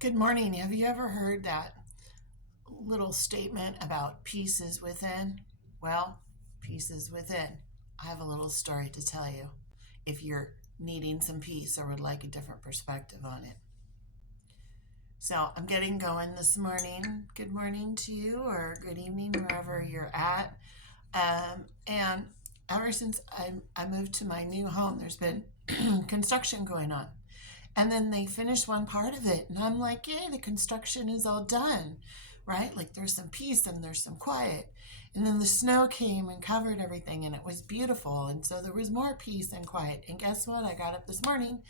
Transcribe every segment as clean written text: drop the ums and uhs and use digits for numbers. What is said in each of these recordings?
Good morning. Have you ever heard that little statement about peace is within? Well, peace is within. I have a little story to tell you if you're needing some peace or would like a different perspective on it. So I'm getting going this morning. Good morning to you, or good evening, wherever you're at. And ever since I moved to my new home, there's been construction going on. And then they finish one part of it, and I'm like, yay, the construction is all done, right? Like there's some peace and there's some quiet. And then the snow came and covered everything, and it was beautiful. And so there was more peace and quiet. And guess what? I got up this morning,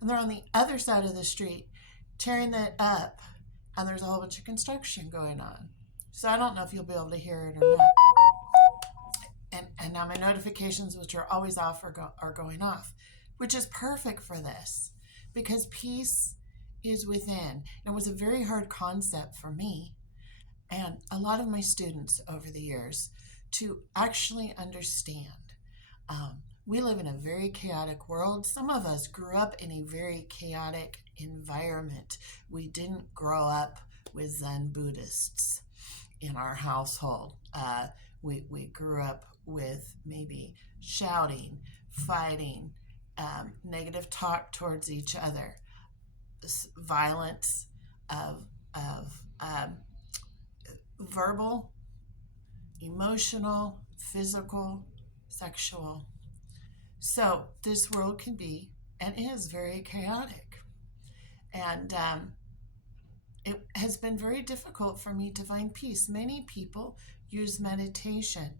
and they're on the other side of the street tearing that up, and there's a whole bunch of construction going on. So I don't know if you'll be able to hear it or not. And now my notifications, which are always off, are going off, which is perfect for this because peace is within. It was a very hard concept for me and a lot of my students over the years to actually understand. We live in a very chaotic world. Some of us grew up in a very chaotic environment. We didn't grow up with Zen Buddhists in our household. We grew up with maybe shouting, fighting, negative talk towards each other, violence of verbal, emotional, physical, sexual. So this world can be and is very chaotic. And it has been very difficult for me to find peace. Many people use meditation.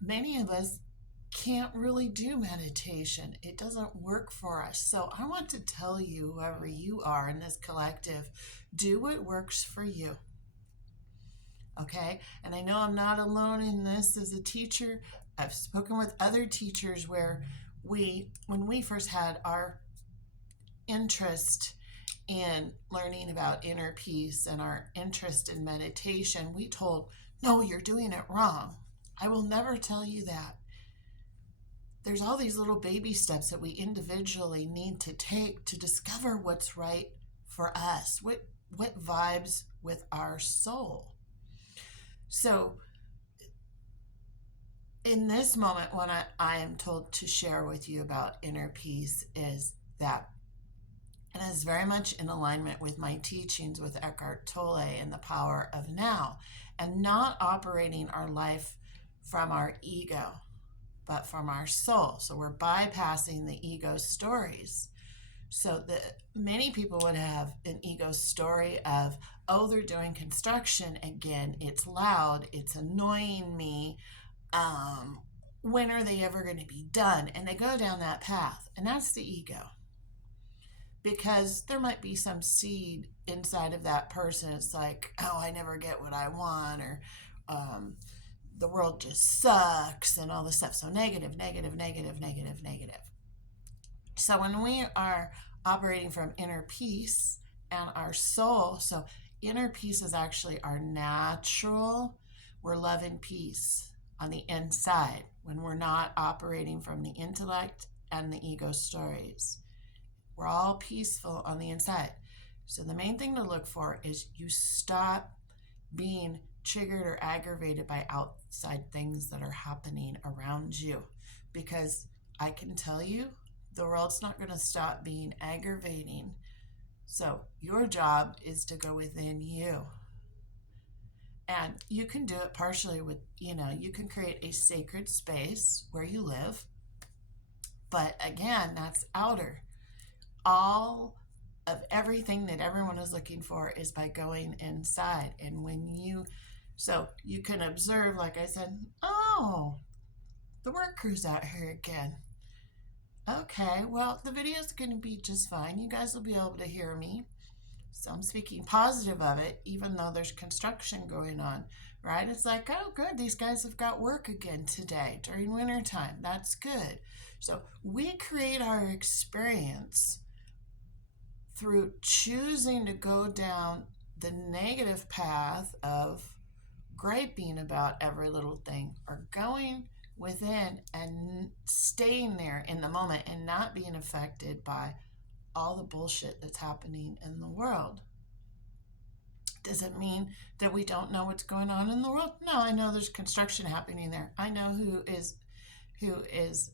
Many of us can't really do meditation. It doesn't work for us. So I want to tell you, whoever you are in this collective, do what works for you. Okay? And I know I'm not alone in this as a teacher. I've spoken with other teachers where when we first had our interest in learning about inner peace and our interest in meditation, we told, no, you're doing it wrong. I will never tell you that. There's all these little baby steps that we individually need to take to discover what's right for us, what vibes with our soul. So in this moment, what I am told to share with you about inner peace is that it is very much in alignment with my teachings with Eckhart Tolle and the power of now, and not operating our life from our ego, but from our soul. So we're bypassing the ego stories. So many people would have an ego story of, oh, they're doing construction again. It's loud. It's annoying me. When are they ever going to be done? And they go down that path. And that's the ego. Because there might be some seed inside of that person. It's like, oh, I never get what I want, or the world just sucks and all this stuff. So negative, negative, negative, negative, negative. So when we are operating from inner peace and our soul, so inner peace is actually our natural, we're love and peace on the inside when we're not operating from the intellect and the ego stories. We're all peaceful on the inside. So the main thing to look for is you stop being triggered or aggravated by outside things that are happening around you. Because I can tell you, the world's not going to stop being aggravating. So your job is to go within you. And you can do it partially with, you can create a sacred space where you live. But again, that's outer. All of everything that everyone is looking for is by going inside. And so you can observe, like I said, oh, the work crew's out here again. Okay, well, the video's going to be just fine. You guys will be able to hear me. So I'm speaking positive of it, even though there's construction going on, right? It's like, oh, good, these guys have got work again today during winter time. That's good. So we create our experience through choosing to go down the negative path of griping about every little thing, or going within and staying there in the moment and not being affected by all the bullshit that's happening in the world. Does it mean that we don't know what's going on in the world? No, I know there's construction happening there. I know who is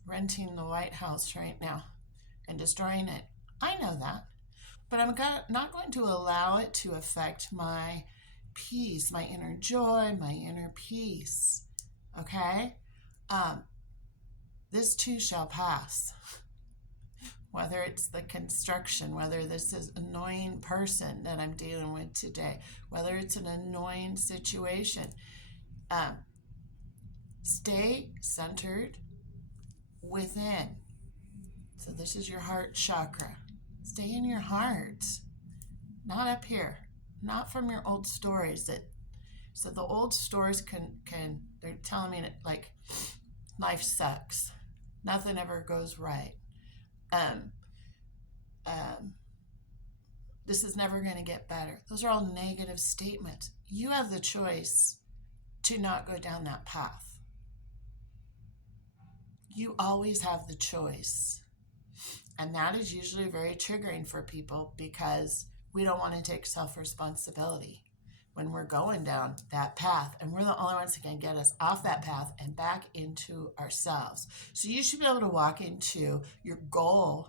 renting the White House right now and destroying it. I know that. But I'm not going to allow it to affect my peace, my inner joy, my inner peace. Okay? This too shall pass. Whether it's the construction, whether this is an annoying person that I'm dealing with today, whether it's an annoying situation, stay centered within. So this is your heart chakra. Stay in your heart, not up here, not from your old stories. So the old stories they're telling me that, like, life sucks, nothing ever goes right. This is never going to get better. Those are all negative statements. You have the choice to not go down that path. You always have the choice. And that is usually very triggering for people because we don't want to take self-responsibility when we're going down that path. And we're the only ones who can get us off that path and back into ourselves. So you should be able to walk into your goal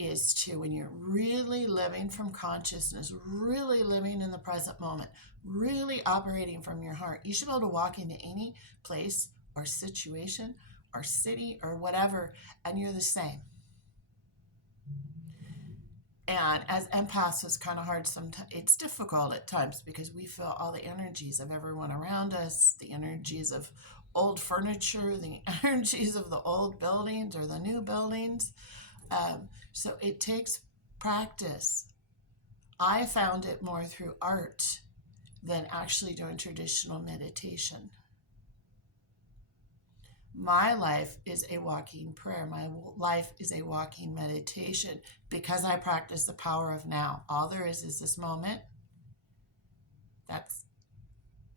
is to, when you're really living from consciousness, really living in the present moment, really operating from your heart, you should be able to walk into any place or situation or city or whatever, and you're the same. And as empaths, it's kind of hard sometimes. It's difficult at times because we feel all the energies of everyone around us, the energies of old furniture, the energies of the old buildings or the new buildings. So it takes practice. I found it more through art than actually doing traditional meditation. My life is a walking prayer. My life is a walking meditation because I practice the power of now. All there is this moment. That's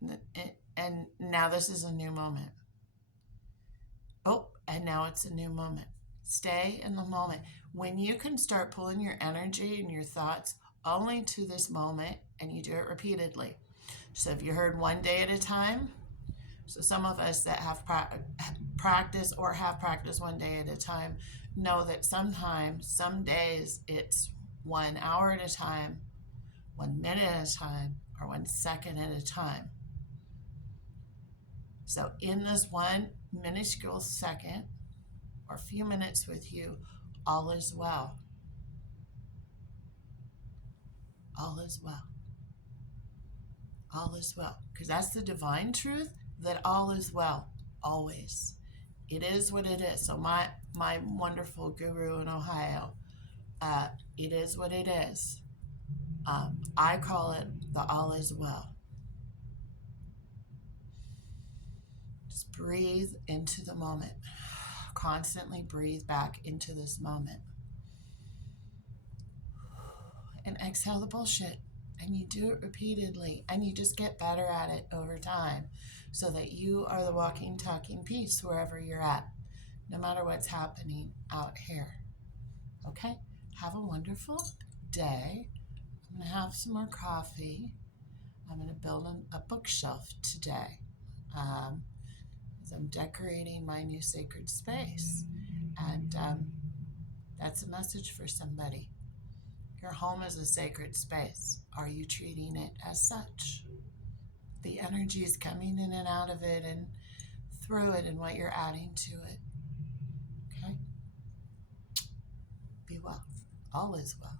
it. And now this is a new moment. Oh, and now it's a new moment. Stay in the moment. When you can start pulling your energy and your thoughts only to this moment, and you do it repeatedly. So if you heard one day at a time, so some of us that have practiced or have practiced one day at a time know that sometimes, some days, it's 1 hour at a time, 1 minute at a time, or 1 second at a time. So in this one minuscule second or few minutes with you, all is well. All is well. All is well. Because that's the divine truth, that all is well, always. It is what it is. So my wonderful guru in Ohio, it is what it is. I call it the all is well. Just breathe into the moment. Constantly breathe back into this moment. And exhale the bullshit. And you do it repeatedly. And you just get better at it over time. So that you are the walking, talking peace wherever you're at. No matter what's happening out here. Okay? Have a wonderful day. I'm going to have some more coffee. I'm going to build a bookshelf today. As I'm decorating my new sacred space. And that's a message for somebody. Your home is a sacred space. Are you treating it as such? The energy is coming in and out of it and through it and what you're adding to it. Okay? Be well. All is well.